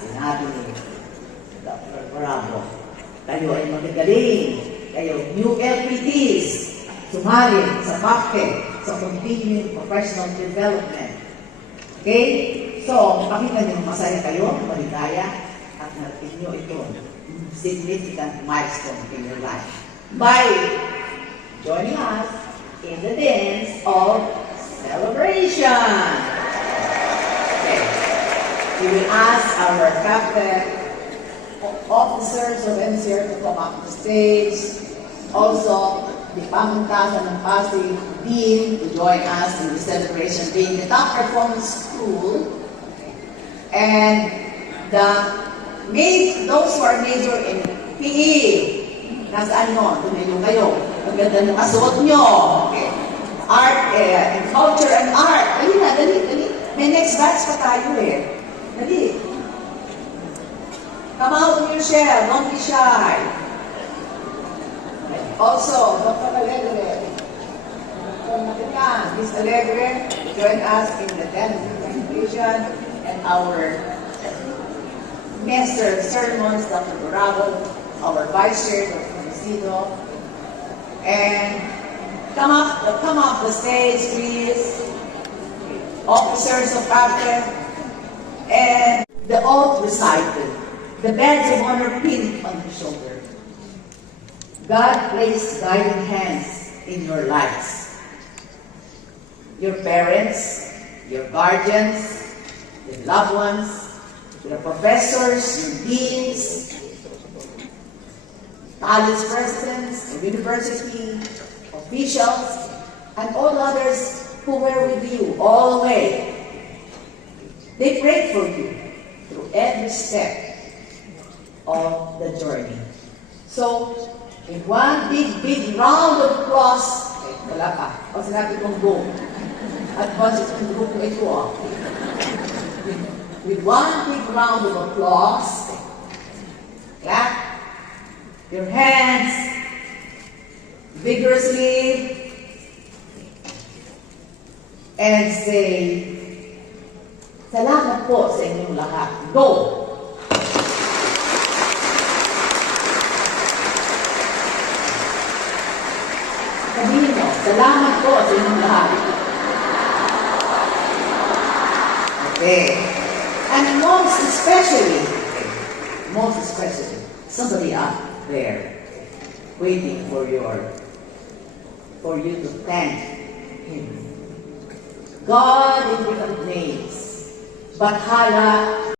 Sinabi ni Dr. Bravo, kayo ay magagaling. Kayo, new LPTs, sumali sa PACTE, sa Continuing Professional Development. Okay? So, pakita niyo masaya kayo, maligaya, at narating niyo ito significant milestone in your life by joining us in the dance of celebration. Okay. We will ask our captain, officers of NCR to come up to the stage. Also, the Pamantasan ng Pasig Dean to join us in the celebration, being the top performance school. And those who are major in PE, nasaan nyo? Tumayo kayo. Ang ganda ng kasuot nyo. Okay. Art, and culture and art. Dali na, dali. May next batch pa tayo eh. Dali. Come out of your shell. Don't be shy. Also, Dr. Alegre. Ms. Alegre, join us in the 10th presentation and our Master Sermons, Dr. Bravo, our Vice Chair, Dr. Conocido, and come up the stage, please. Officers of PACTE, and the oath recited, the badge of honor pinned on the shoulder. God placed guiding hands in your lives. Your parents, your guardians, your loved ones, your professors, your deans, college presidents, university officials, and all others who were with you all the way. They prayed for you through every step of the journey. So, in one big round of applause, wala pa. O sinabi kong go. At once it's kong group ko ito With one big round of applause, clap your hands vigorously and say, salamat po sa inyong lahat. Go! Sabihin mo, salamat po sa inyong lahat. Okay. And most especially, somebody up there waiting for you to thank him. God in different names, but hala